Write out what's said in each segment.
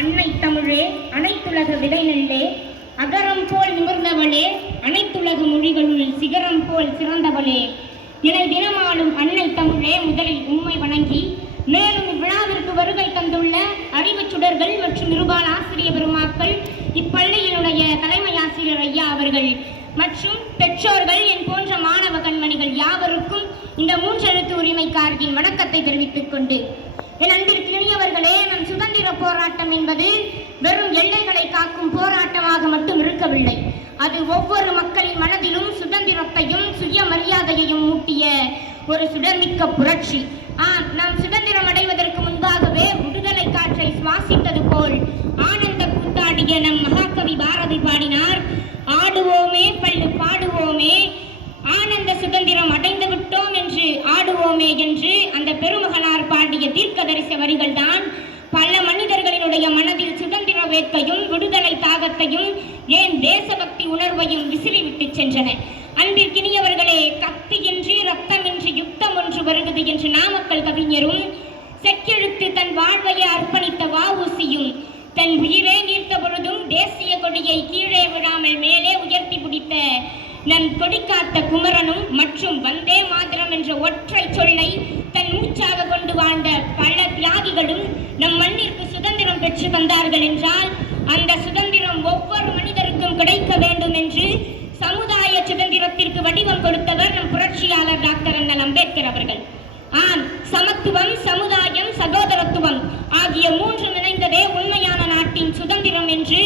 அன்னை தமிழே அனைத்துலக விதை நெல்லே, அகரம் போல் நிமிர்ந்தவளே, அனைத்துலக மொழிகளுள் சிகரம் போல் சிறந்தவளே, இணை தினமாலும் அன்னை தமிழே, முதலில் உம்மை வணங்கி, மேலும் இவ்விழாவிற்கு வருகை தந்துள்ள அறிவு சுடர்கள் மற்றும் இருபால் ஆசிரிய பெருமாக்கள், இப்பள்ளியினுடைய தலைமை ஆசிரியர் ஐயா அவர்கள் மற்றும் பெற்றோர்கள், என் போன்ற மாணவ கண்மணிகள் யாவருக்கும் இந்த மூன்றெழுத்து உரிமைக்காரரின் வணக்கத்தை தெரிவித்துக் கொண்டு, என் அன்பிற்கு இனியவர்களே, நம் சுதந்திர போராட்டம் என்பது வெறும் எல்லைகளை காக்கும் போராட்டமாக மட்டும் இருக்கவில்லை. அது ஒவ்வொரு மக்களின் மனதிலும் சுதந்திரத்தையும் சுயமரியாதையையும் ஊட்டிய ஒரு சுடர்மிக்க புரட்சி. நாம் சுதந்திரம் அடைவதற்கு முன்பாகவே விடுதலை காற்றை சுவாசித்தது போல் ஆனந்த கூத்தாடிய நம் மகாகவி பாரதி பாடினார், ஆடுவோமே பள்ளு பாடுவோமே, ஆனந்த சுதந்திரம் அடைந்து விட்டோம் என்று ஆடுவோமே என்று அந்த பெருமகனார் பாடிய தீர்க்கதரிசி வரிகள் தான் பல மனிதர்களினுடைய மனதில் சுதந்திர வேட்கையும் விடுதலை தாகத்தையும் ஏன் தேசபக்தி உணர்வையும் விசிறிவிட்டு சென்றன. அன்பிற்கினியவர்களே, கத்தியின்றி ரத்தமின்றி யுத்தம் ஒன்று வருகிறது என்று நாமக்கல் கவிஞரும், செக்கெழுத்து தன் வாழ்வையை அர்ப்பணித்த வ.உ.சி.யும், தன் உயிரே நீர்த்த பொழுதும் தேசிய கொடியை கீழே விழாமல் மேலே உயர்த்தி பிடித்த நம் கொடிக்காத்த குமரனும் மற்றும் வந்தே மாதரம் என்ற ஒற்றை சொல்லை தன் மூச்சாக கொண்டு வாழ்ந்த பல தியாகிகளும் நம் மண்ணிற்கு சுதந்திரம் பெற்று தந்தார்கள் என்றால், அந்த சுதந்திரம் ஒவ்வொரு மனிதருக்கும் கிடைக்க வேண்டும் என்று சமுதாய சுதந்திரத்திற்கு வடிவம் கொடுத்தவர் நம் புரட்சியாளர் டாக்டர் அண்ணல் அம்பேத்கர் அவர்கள். சமத்துவம், சமுதாயம், சகோதரத்துவம் ஆகிய மூன்றும் இணைந்ததே உண்மையான நாட்டின் சுதந்திரம் என்று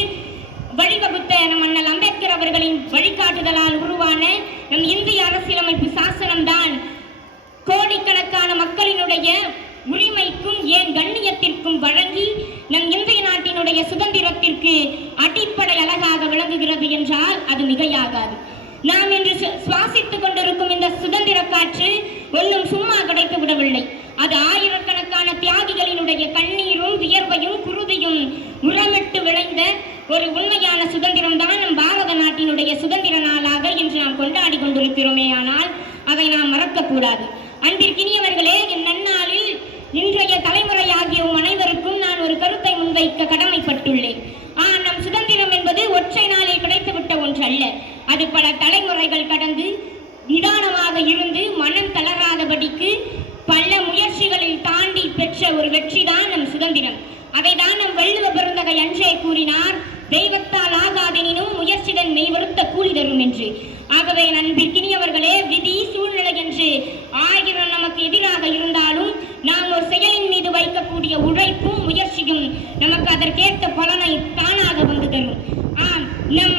வழிவகுத்த நம் அண்ணல் அம்பேத்கர் அவர்களின் வழிகாட்டுதலால் உருவான நம் இந்திய அரசியலமைப்பு சாசனம் தான் கோடிக்கணக்கான மக்களினுடைய உரிமைக்கும் ஏன் கண்ணியத்திற்கும் வழங்கி நம் இந்திய நாட்டினுடைய சுதந்திரத்திற்கு அடிப்படை அழகாக விளங்குகிறது என்றால் அது மிகையாகாது. நாம் இன்று சுவாசித்துக் கொண்டிருக்கும் இந்த சுதந்திர காற்று ஒன்றும் சும்மா கிடைத்து விடவில்லை. அது ஆயிரக்கணக்கான தியாகிகளினுடைய கண்ணீரும் வியர்வையும் குருதியும் உரமிட்டு விளைந்த ஒரு உண்மையான சுதந்திரம் தான் நம் பாரத நாட்டினுடைய சுதந்திர நாளாக இன்று நாம் கொண்டாடி கொண்டிருக்கிறோமே. ஆனால் அதை நாம் மறக்கக்கூடாது. அன்பிற்கினியவர்களே, என் நன்னாளில் இன்றைய தலைமுறையாகிய அனைவருக்கும் நான் ஒரு கருத்தை முன்வைக்க கடமைப்பட்டுள்ளேன். நம் சுதந்திரம் என்பது ஒற்றை நாளில் கிடைத்துவிட்ட ஒன்று அல்ல. அது பல தலைமுறைகள் கடந்து நிதானமாக இருந்து மனம் தளராதபடிக்கு பல முயற்சிகளில் தாண்டி பெற்ற ஒரு வெற்றி தான் நம் சுதந்திரம். அதை தான் நம் வள்ளுவ பெருந்தகை அன்றே கூறினார், தெய்வத்தால் ஆகாதெனினும் முயற்சிடன் மெய்வருத்த கூலி தரும் என்று. ஆகவே நண்பிற்கினியவர்களே, விதி சூழ்நிலை என்று ஆயிரம் நமக்கு எதிராக இருந்தாலும் நாம் ஒரு செயலின் மீது வைக்கக்கூடிய உழைப்பும் முயற்சியும் நமக்கு அதற்கேற்ற பலனை தானாக வந்து தரும். நம்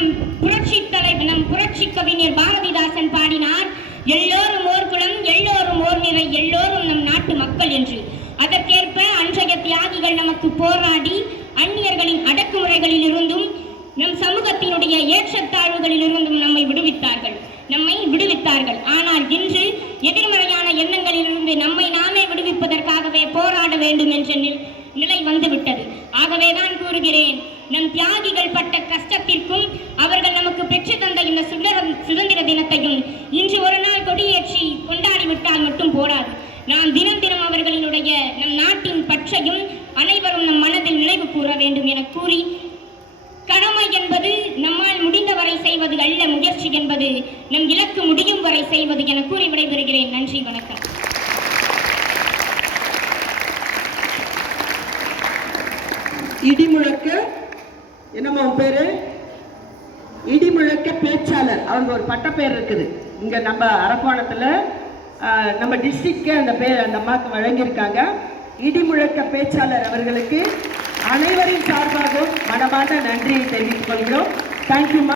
புரட்சி கவிஞர் பாரதிதாசன் பாடினார், எல்லோரும் ஓர் குலம், எல்லோரும் ஓர் நிறை, எல்லோரும் நம் நாட்டு மக்கள் என்று. அதற்கேற்ப அன்றைய தியாகிகள் நமக்கு போராடி அந்நியர்களின் அடக்குமுறைகளில் இருந்தும் நம் சமூகத்தினுடைய ஏற்றத்தாழ்வுகளில் இருந்தும் நம்மை விடுவித்தார்கள். ஆனால் இன்று எதிர்மறையான எண்ணங்களில் இருந்து நம்மை நாமே விடுவிப்பதற்காகவே போராட வேண்டும் என்ற நிலை வந்துவிட்டது. ஆகவேதான் கூறுகிறேன், நம் தியாகிகள் பட்ட கஷ்டத்திற்கும் அவர்கள் நமக்கு பெற்று தந்த இந்த சுதந்திர தினத்தையும் இன்று ஒரு நாள் கொடியேற்றி கொண்டாடிவிட்டால் மட்டும் போராது. நாம் தினம் தினம் அவர்களினுடைய நம் நாட்டின் பற்றையும் அனைவரும் நம் மனதில் நினைவு கூற வேண்டும் என கூறி, கடமை என்பது நம்மால் முடிந்தவரை செய்வது அல்ல, முயற்சி என்பது நம் இலக்கு முடியும் வரை செய்வது என கூறி விடைபெறுகிறேன். நன்றி, வணக்கம். இடிமுழக்க என்னம்மா பேரு? இடிமுழக்க பேச்சாளர். அவங்க ஒரு பட்டப்பேர் இருக்குது இங்க நம்ம அரக்கோணத்துல, நம்ம டிஸ்ட்ரிக்ட் அந்த பேர் அந்த அம்மாவுக்கு வழங்கியிருக்காங்க. இடிமுழக்க பேச்சாளர் அவர்களுக்கு அனைவரின் சார்பாகவும் மனமார்ந்த நன்றியை தெரிவித்துக் கொள்கிறோம். தேங்க்யூ.